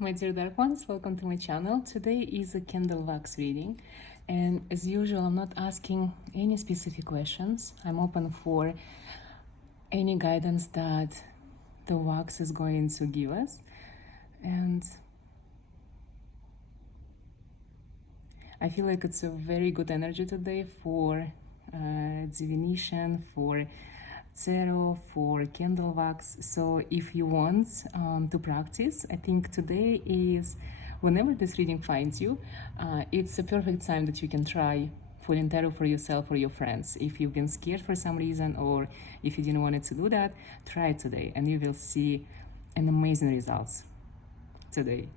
My dear dark ones, welcome to my channel. Today is a candle wax reading, and as usual I'm not asking any specific questions. I'm open for any guidance that the wax is going to give us. And I feel like it's a very good energy today for divination, for tarot, for candle wax. So if you want to practice, I think today is, whenever this reading finds you, it's a perfect time that you can try pulling tarot for yourself or your friends. If you've been scared for some reason, or if you didn't want to do that, try it today and you will see an amazing results today.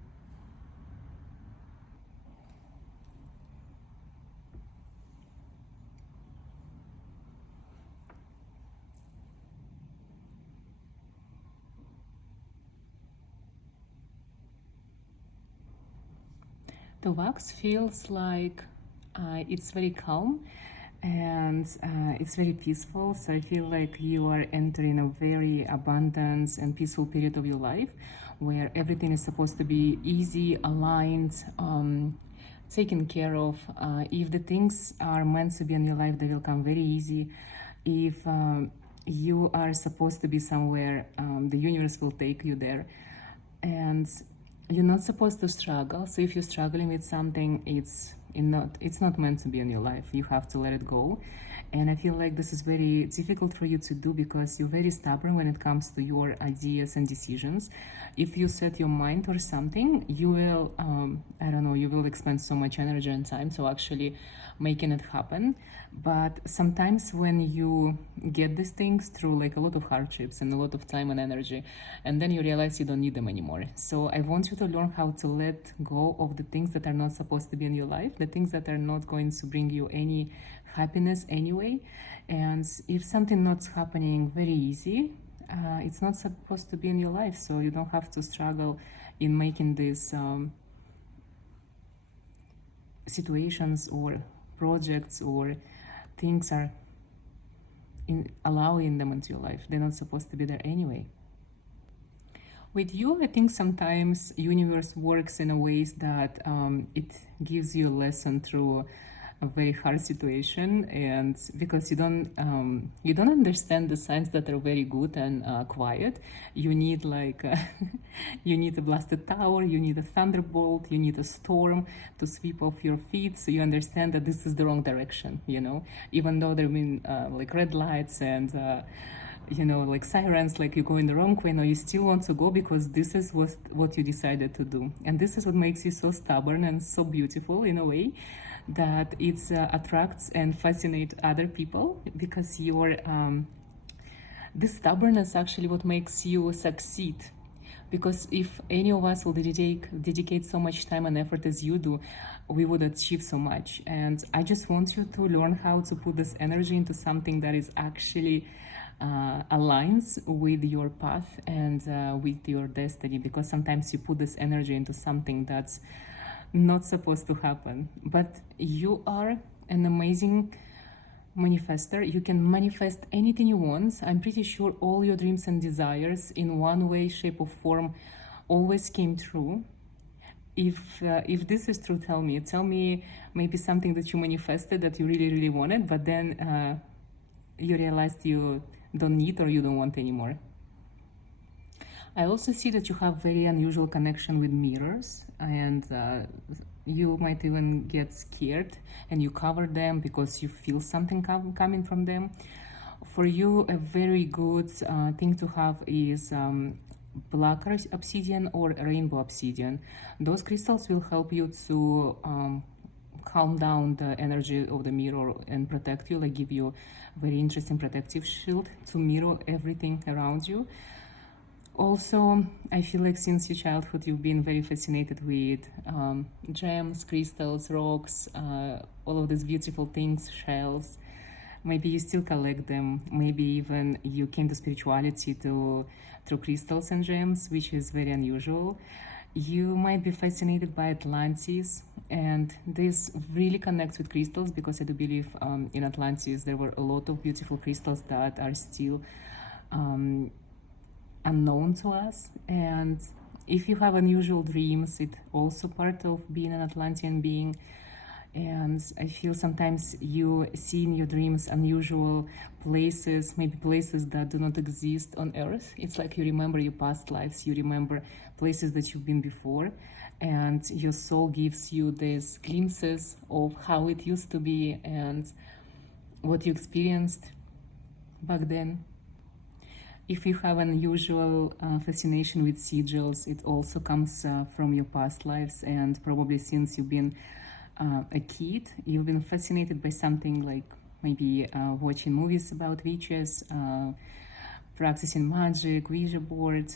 The wax feels like it's very calm and it's very peaceful. So I feel like you are entering a very abundant and peaceful period of your life where everything is supposed to be easy, aligned, taken care of. If the things are meant to be in your life, they will come very easy. If you are supposed to be somewhere, the universe will take you there. And you're not supposed to struggle. So if you're struggling with something, it's not meant to be in your life. You have to let it go. And I feel like this is very difficult for you to do because you're very stubborn when it comes to your ideas and decisions. If you set your mind or something, you will I don't know, you will expend so much energy and time to actually making it happen. But sometimes when you get these things through like a lot of hardships and a lot of time and energy, and then you realize you don't need them anymore. So I want you to learn how to let go of the things that are not supposed to be in your life, the things that are not going to bring you any happiness anyway. And if something not happening very easy, it's not supposed to be in your life, so you don't have to struggle in making these situations or projects or things are in allowing them into your life. They're not supposed to be there anyway. With you, I think sometimes universe works in a ways that it gives you a lesson through a very hard situation, and because you don't understand the signs that are very good and quiet. You need like you need a blasted tower, you need a thunderbolt, you need a storm to sweep off your feet, so you understand that this is the wrong direction, you know, even though there have been like red lights and you know, like sirens, like you go in the wrong way. No, you still want to go because this is what you decided to do. And this is what makes you so stubborn and so beautiful in a way, that it attracts and fascinates other people, because your this stubbornness actually what makes you succeed. Because if any of us will dedicate so much time and effort as you do, we would achieve so much. And I just want you to learn how to put this energy into something that is actually aligns with your path and with your destiny, because sometimes you put this energy into something that's not supposed to happen. But you are an amazing manifester. You can manifest anything you want. I'm pretty sure all your dreams and desires in one way, shape or form always came true. If this is true, tell me maybe something that you manifested that you really wanted, but then you realized you don't need or you don't want anymore. I also see that you have very unusual connection with mirrors, and you might even get scared and you cover them because you feel something coming from them. For you, a very good thing to have is black obsidian or rainbow obsidian. Those crystals will help you to calm down the energy of the mirror and protect you, like give you very interesting protective shield to mirror everything around you. Also, I feel like since your childhood you've been very fascinated with gems, crystals, rocks, all of these beautiful things, shells. Maybe you still collect them, maybe even you came to spirituality through crystals and gems, which is very unusual. You might be fascinated by Atlantis, and this really connects with crystals, because I do believe in Atlantis there were a lot of beautiful crystals that are still unknown to us. And If you have unusual dreams, it's also part of being an Atlantean being. And I feel sometimes you see in your dreams unusual places, maybe places that do not exist on Earth. It's like you remember your past lives, you remember places that you've been before, and your soul gives you these glimpses of how it used to be and what you experienced back then. If you have an unusual fascination with sigils, it also comes from your past lives, and probably since you've been a kid, you've been fascinated by something like maybe watching movies about witches, practicing magic, Ouija board,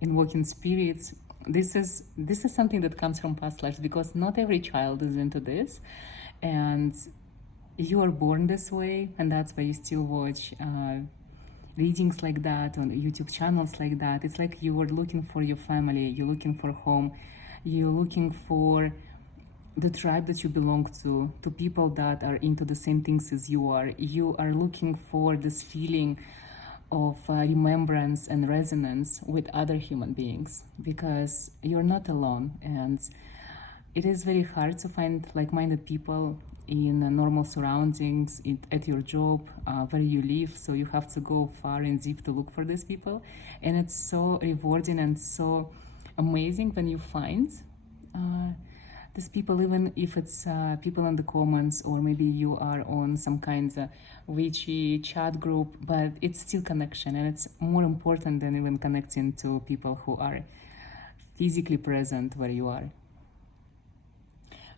invoking spirits. This is something that comes from past lives, because not every child is into this, and you are born this way, and that's why you still watch readings like that on YouTube channels like that. It's like you are looking for your family, you're looking for home, you're looking for the tribe that you belong to people that are into the same things as you are. You are looking for this feeling of remembrance and resonance with other human beings, because you're not alone, and it is very hard to find like-minded people in normal surroundings, at your job, where you live. So you have to go far and deep to look for these people, and it's so rewarding and so amazing when you find these people, even if it's people in the comments, or maybe you are on some kind of witchy chat group, but it's still connection, and it's more important than even connecting to people who are physically present where you are.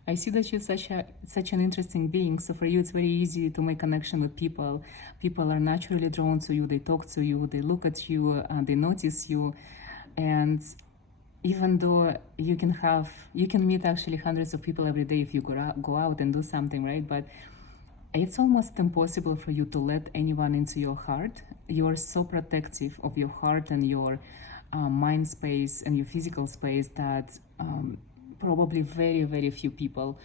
I see that you're such an interesting being, so for you it's very easy to make connection with people. People are naturally drawn to you, they talk to you, they look at you, they notice you, and even though you can meet actually hundreds of people every day if you go out and do something, right? But it's almost impossible for you to let anyone into your heart. You are so protective of your heart and your mind space and your physical space that probably very, very few people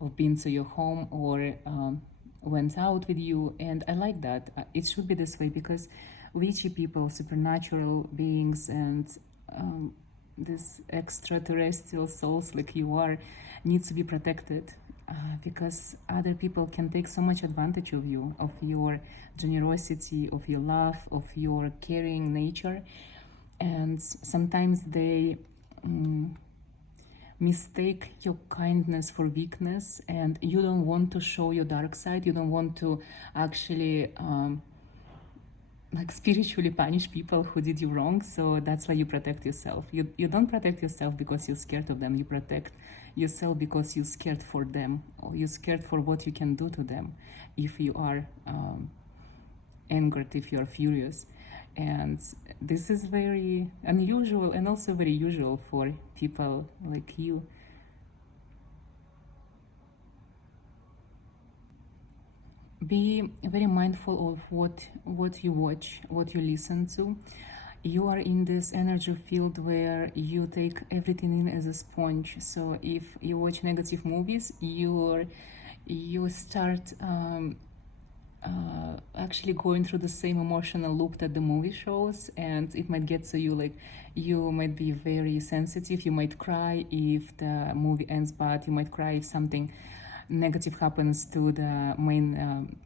have been to your home or went out with you. And I like that. It should be this way, because witchy people, supernatural beings, and these extraterrestrial souls like you are need to be protected, because other people can take so much advantage of you, of your generosity, of your love, of your caring nature. And sometimes they mistake your kindness for weakness, and you don't want to show your dark side. You don't want to actually like spiritually punish people who did you wrong. So that's why you protect yourself. You don't protect yourself because you're scared of them. You protect yourself because you're scared for them, or you're scared for what you can do to them if you are angered, if you are furious. And this is very unusual and also very usual for people like you. Be very mindful of what you watch, what you listen to. You are in this energy field where you take everything in as a sponge. So if you watch negative movies, you start actually going through the same emotional loop that the movie shows, and it might get to you. Like, you might be very sensitive, you might cry if the movie ends bad, you might cry if something negative happens to the main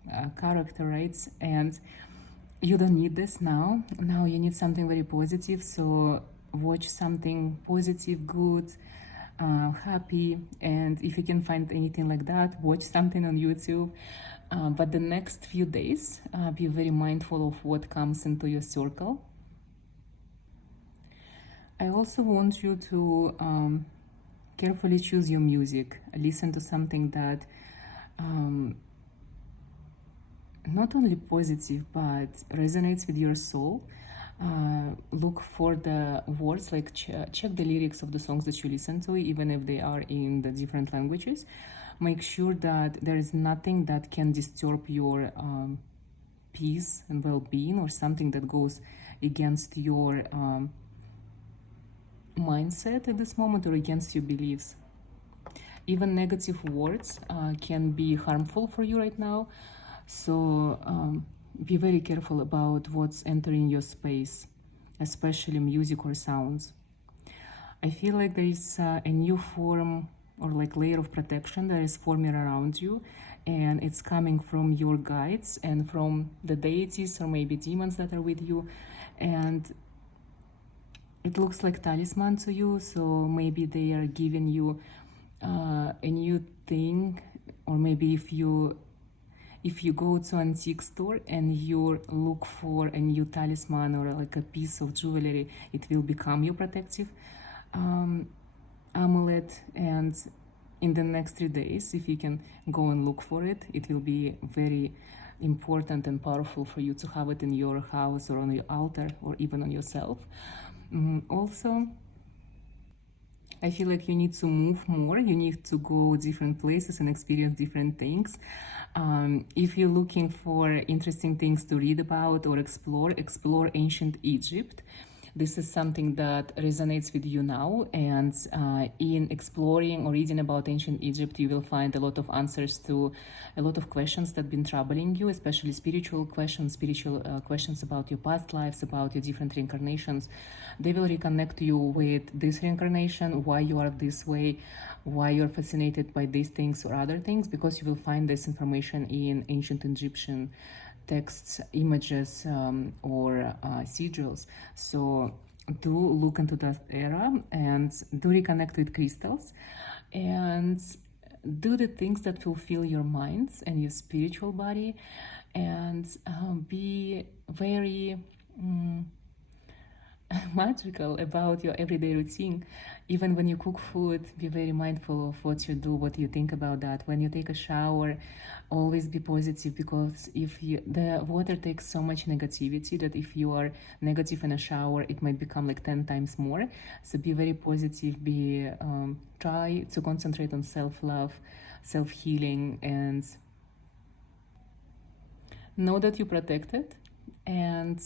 character, right? And you don't need this now you need something very positive. So watch something positive, good, happy, and if you can find anything like that, watch something on YouTube. But the next few days, be very mindful of what comes into your circle. I also want you to carefully choose your music. Listen to something that not only positive but resonates with your soul. Look for the words, like check the lyrics of the songs that you listen to, even if they are in the different languages. Make sure that there is nothing that can disturb your peace and well-being, or something that goes against your mindset at this moment, or against your beliefs. Even negative words can be harmful for you right now. So be very careful about what's entering your space, especially music or sounds. I feel like there is a new form or like layer of protection that is forming around you, and it's coming from your guides and from the deities or maybe demons that are with you. And it looks like talisman to you, so maybe they are giving you a new thing. Or maybe if you go to an antique store and you look for a new talisman or like a piece of jewelry, it will become your protective amulet. And in the next 3 days, if you can go and look for it, it will be very important and powerful for you to have it in your house or on your altar or even on yourself. Also, I feel like you need to move more, you need to go different places and experience different things. If you're looking for interesting things to read about or explore ancient Egypt. This is something that resonates with you now, and in exploring or reading about ancient Egypt, you will find a lot of answers to a lot of questions that have been troubling you, especially spiritual questions about your past lives, about your different reincarnations. They will reconnect you with this reincarnation, why you are this way, why you're fascinated by these things or other things, because you will find this information in ancient Egyptian texts, images, or sigils. So do look into that era and do reconnect with crystals and do the things that fulfill your minds and your spiritual body, and be very magical about your everyday routine. Even when you cook food, be very mindful of what you do, what you think about that. When you take a shower, always be positive, because the water takes so much negativity that if you are negative in a shower, it might become like 10 times more. So be very positive, try to concentrate on self-love, self-healing, and know that you're protected, and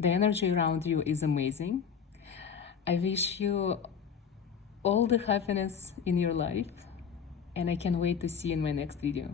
the energy around you is amazing. I wish you all the happiness in your life, and I can't wait to see you in my next video.